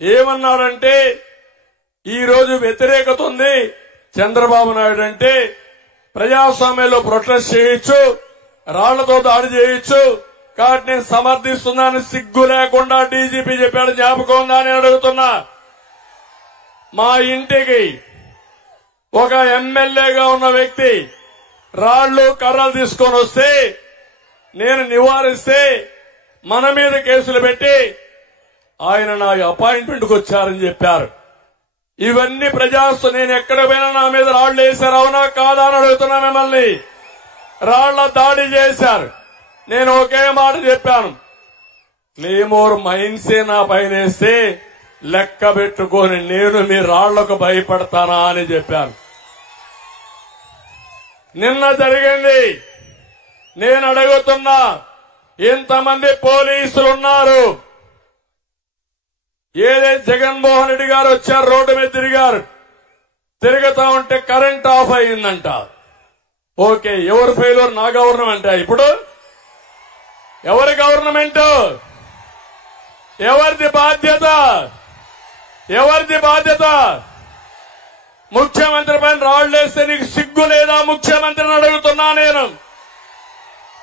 ఏమన్నాడంటే ఈ రోజు వ్యతిరేకత ఉంది చంద్రబాబు నాయుడు అంటే ప్రజాస్వామ్యంలో ప్రొటెస్ట్ చేయొచ్చు, రాళ్లతో దాడి చేయొచ్చు, కాబట్టి నేను సమర్థిస్తున్నాను. సిగ్గు లేకుండా డీజీపీ చెప్పాడు, జ్ఞాపకం ఉందా అని అడుగుతున్నా. మా ఇంటికి ఒక ఎమ్మెల్యేగా ఉన్న వ్యక్తి రాళ్లు కర్రలు తీసుకొని వస్తే నేను నివారిస్తే మన మీద కేసులు పెట్టి ఆయన నా అపాయింట్మెంట్కి వచ్చారని చెప్పారు. ఇవన్నీ ప్రజాస్వామ్యం. నేను ఎక్కడ పోయినా నా మీద రాళ్లు వేశారు, అవునా కాదా అని అడుగుతున్నా మిమ్మల్ని. రాళ్ల దాడి చేశారు. నేను ఒకే మాట చెప్పాను, క్లేమోర్ మైన్సే నా పైన వేస్తే లెక్క పెట్టుకొని నేను మీ రాళ్లకు భయపడతానా అని చెప్పాను. నిన్న జరిగింది. నేను అడుగుతున్నా, ఇంతమంది పోలీసులున్నారు, ఏదైతే జగన్మోహన్ రెడ్డి గారు వచ్చారు, రోడ్డు మీద తిరుగుతా ఉంటే కరెంట్ ఆఫ్ అయిందంట. ఓకే, ఎవరు ఫెయిల్యూర్? నా గవర్నమెంట్. ఇప్పుడు ఎవరి గవర్నమెంట్? ఎవరిది బాధ్యత? ఎవరిది బాధ్యత? ముఖ్యమంత్రి పైన రాళ్లు వేస్తే నీకు సిగ్గు లేదా? ముఖ్యమంత్రిని అడుగుతున్నా నేను.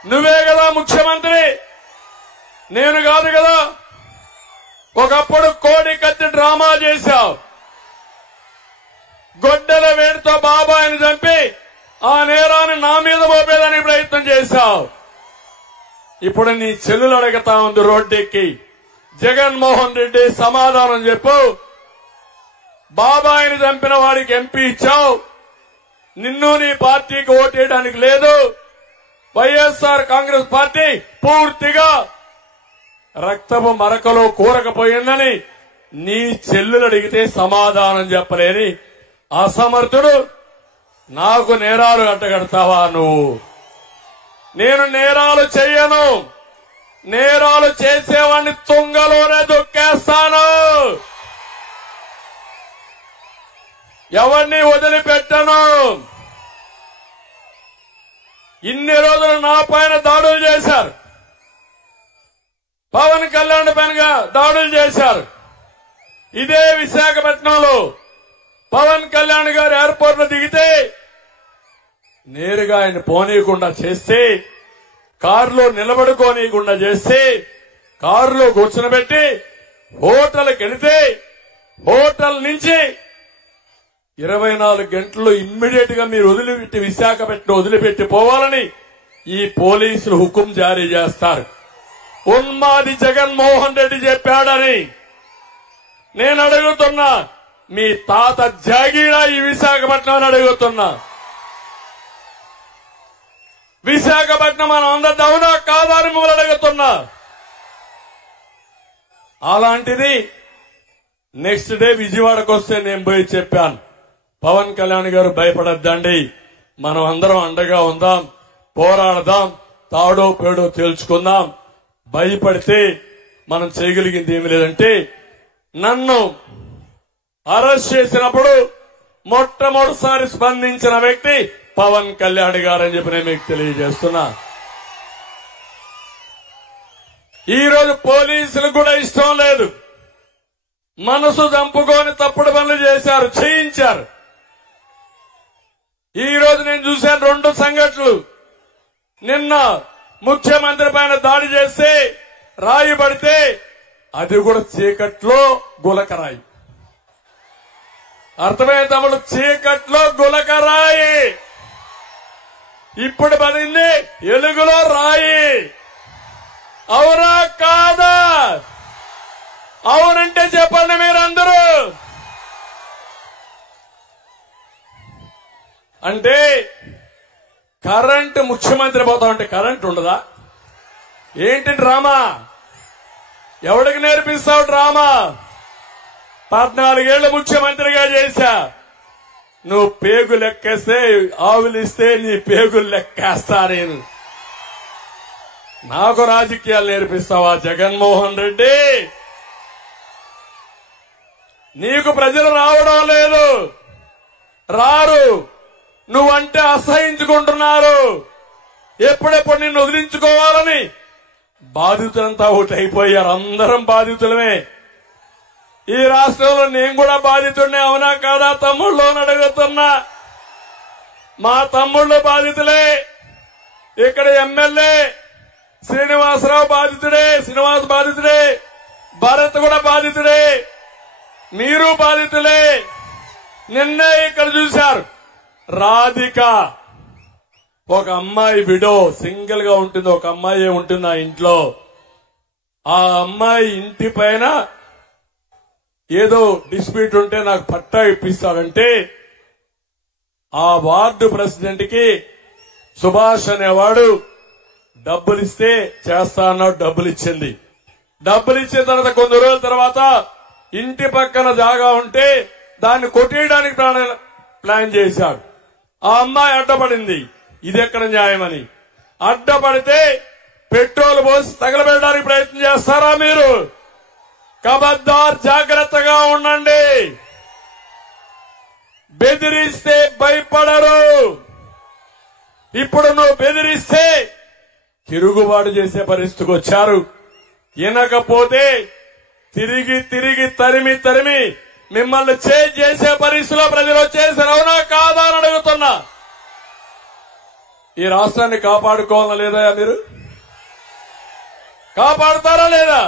నువ్వే కదా ముఖ్యమంత్రి, నేను కాదు కదా. ఒకప్పుడు కోడి కత్తి డ్రామా చేశావు, గొడ్డల వేడితో బాబాయిని చంపి ఆ నేరాన్ని నా మీద మోపేదానికి ప్రయత్నం చేశావు. ఇప్పుడు నీ చెల్లెలు అడుగుతా ఉంది రోడ్డెక్కి, జగన్మోహన్ రెడ్డి సమాధానం చెప్పు. బాబాయిని చంపిన వాడికి ఎంపీ ఇచ్చావు, నిన్ను నీ పార్టీకి ఓటేయడానికి లేదు. వైఎస్ఆర్ కాంగ్రెస్ పార్టీ పూర్తిగా రక్తపు మరకలో కూరకపోయిందని నీ చెల్లెలు అడిగితే సమాధానం చెప్పలేని అసమర్థుడు నాకు నేరాలు అంటగడతావా నువ్వు? నేను నేరాలు చెయ్యను. నేరాలు చేసేవాడిని తుంగలోనే దొక్కేస్తాను. ఎవరిని వదిలిపెట్టను. ఇన్ని రోజులు నా పైన దాడులు చేశారు, పవన్ కళ్యాణ్ పైన దాడులు చేశారు. ఇదే విశాఖపట్నంలో పవన్ కళ్యాణ్ గారు ఎయిర్పోర్ట్ లో దిగితే నేరుగా ఆయన పోనీయకుండా చేస్తే, కారులో నిలబడుకోనీయకుండా చేస్తే, కారులో కూర్చునబెట్టి హోటల్కి వెళితే హోటల్ నుంచి 24 గంటల్లో ఇమ్మీడియట్ గా మీరు వదిలిపెట్టి విశాఖపట్నం వదిలిపెట్టి పోవాలని ఈ పోలీసులు హుకుం జారీ చేస్తారు. ఉన్మాది జగన్మోహన్ రెడ్డి చెప్పాడని నేను అడుగుతున్నా. మీ తాత జాగీరా ఈ విశాఖపట్నం అని అడుగుతున్నా. విశాఖపట్నం మనం అందరి అవునా కాదా అని మిమ్మల్ని అడుగుతున్నా. అలాంటిది నెక్స్ట్ డే విజయవాడకు వస్తే నేను పోయి చెప్పాను, పవన్ కళ్యాణ్ గారు భయపడద్దండి, మనం అందరం అండగా ఉందాం, పోరాడదాం, తాడో పేడో తేల్చుకుందాం. భయపడితే మనం చేయగలిగింది ఏమి లేదంటే, నన్ను అరెస్ట్ చేసినప్పుడు మొట్టమొదటిసారి స్పందించిన వ్యక్తి పవన్ కళ్యాణ్ గారు అని చెప్పి నేను మీకు తెలియజేస్తున్నా. ఈ రోజు పోలీసులకు కూడా ఇష్టం లేదు, మనసు చంపుకొని తప్పుడు పనులు చేశారు, చేయించారు. ఈ రోజు నేను చూశాను 2 సంఘటనలు. నిన్న ముఖ్యమంత్రి పైన దాడి చేస్తే రాయి పడితే అది కూడా చీకట్లో గులకరాయి. అర్థమైంది తమ్ముడు? చీకట్లో గులకరాయి. ఇప్పుడు పడింది ఎలుగులో రాయి. అవునా కాదా? అవునంటే చెప్పండి మీరందరూ. అంటే కరెంటు ముఖ్యమంత్రి పోతా ఉంటే కరెంట్ ఉండదా? ఏంటి డ్రామా? ఎవడికి నేర్పిస్తావు డ్రామా? 14 ఏళ్లు ముఖ్యమంత్రిగా చేశా. నువ్వు పేగు లెక్కేస్తే, ఆవులిస్తే నీ పేగులు లెక్కేస్తా నేను. నాకు రాజకీయాలు నేర్పిస్తావా జగన్మోహన్ రెడ్డి? నీకు ప్రజలు రావడం లేదు, రారు. నువ్వంటే అసహించుకుంటున్నారు. ఎప్పుడెప్పుడు నిన్ను వదిలించుకోవాలని బాధితులంతా ఒకటి అయిపోయారు. అందరం బాధితులమే. ఈ రాష్ట్రంలో నేను కూడా బాధితుడిని, అవునా కాదా తమ్ముళ్ళు అని అడుగుతున్నా. మా తమ్ముళ్ళు బాధితులే. ఇక్కడ ఎమ్మెల్యే శ్రీనివాసరావు బాధితుడే, శ్రీనివాస్ బాధితుడే, భరత్ కూడా బాధితుడే, మీరు బాధితులే. నిన్నే ఇక్కడ చూశారు రాధిక, ఒక అమ్మాయి విడో, సింగిల్ గా ఉంటుంది, ఒక అమ్మాయి ఉంటుంది ఆ ఇంట్లో. ఆ అమ్మాయి ఇంటి పైన ఏదో డిస్ప్యూట్ ఉంటే నాకు పట్టా ఇప్పిస్తాడంటే ఆ వార్డు ప్రెసిడెంట్ కి సుభాష్ అనేవాడు డబ్బులిస్తే చేస్తా అన్నాడు. డబ్బులు ఇచ్చింది. డబ్బులు ఇచ్చిన తర్వాత కొన్ని రోజుల తర్వాత ఇంటి పక్కన జాగా ఉంటే దాన్ని కొట్టేయడానికి ప్లాన్ చేశాడు. ఆ అమ్మాయి అడ్డపడింది. ఇది ఎక్కడ న్యాయమని అడ్డపడితే పెట్రోల్ పోసి తగలబెట్టడానికి ప్రయత్నం చేస్తారా మీరు? ఖబర్దార్, జాగ్రత్తగా ఉండండి. బెదిరిస్తే భయపడరు. ఇప్పుడు నువ్వు బెదిరిస్తే తిరుగుబాటు చేసే పరిస్థితికి వచ్చారు. వినకపోతే తిరిగి తిరిగి తరిమి తరిమి మిమ్మల్ని చేంజ్ చేసే పరిస్థితిలో ప్రజలు వచ్చేసారు, అవునా కాదా అని అడుగుతున్నా. ఈ రాష్ట్రాన్ని కాపాడుకోవాలా లేదా? మీరు కాపాడుతారా లేదా?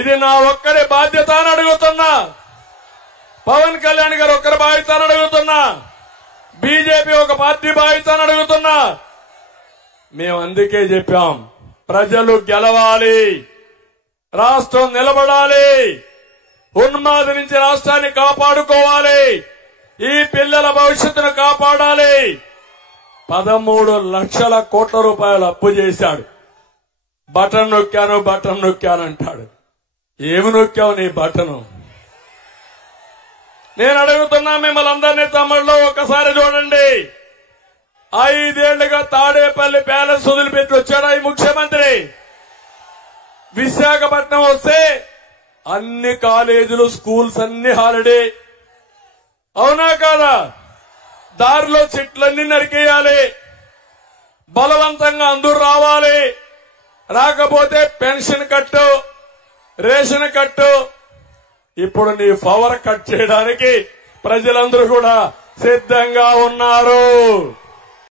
ఇది నా ఒక్కరి బాధ్యత అని అడుగుతున్నా. పవన్ కళ్యాణ్ గారు ఒక్కరి బాధ్యత అని అడుగుతున్నా. బీజేపీ ఒక పార్టీ బాధ్యత అని అడుగుతున్నా. మేము అందుకే చెప్పాం, ప్రజలు గెలవాలి, రాష్ట్రం నిలబడాలి, ఉన్మాది నుంచి రాష్ట్రాన్ని కాపాడుకోవాలి, ఈ పిల్లల భవిష్యత్తును కాపాడాలి. 13 లక్షల కోట్ల రూపాయలు అప్పు చేశాడు. బటన్ నొక్కానంటాడు. ఏమి నొక్కావు నీ బటను? నేను అడుగుతున్నా మిమ్మల్ని అందరినీ, తమ్ముళ్ళు ఒక్కసారి చూడండి. 5 ఏళ్లుగా తాడేపల్లి ప్యాలెస్ వదిలిపెట్టి వచ్చాడా ఈ ముఖ్యమంత్రి? విశాఖపట్నం వస్తే అన్ని కాలేజీలు, స్కూల్స్ అన్ని హాలిడే, అవునా కాదా? దారిలో చెట్లన్నీ నరికేయాలి, బలవంతంగా అందరూ రావాలి, రాకపోతే పెన్షన్ కట్టు, రేషన్ కట్టు. ఇప్పుడు నీ పవర్ కట్ చేయడానికి ప్రజలందరూ కూడా సిద్ధంగా ఉన్నారు.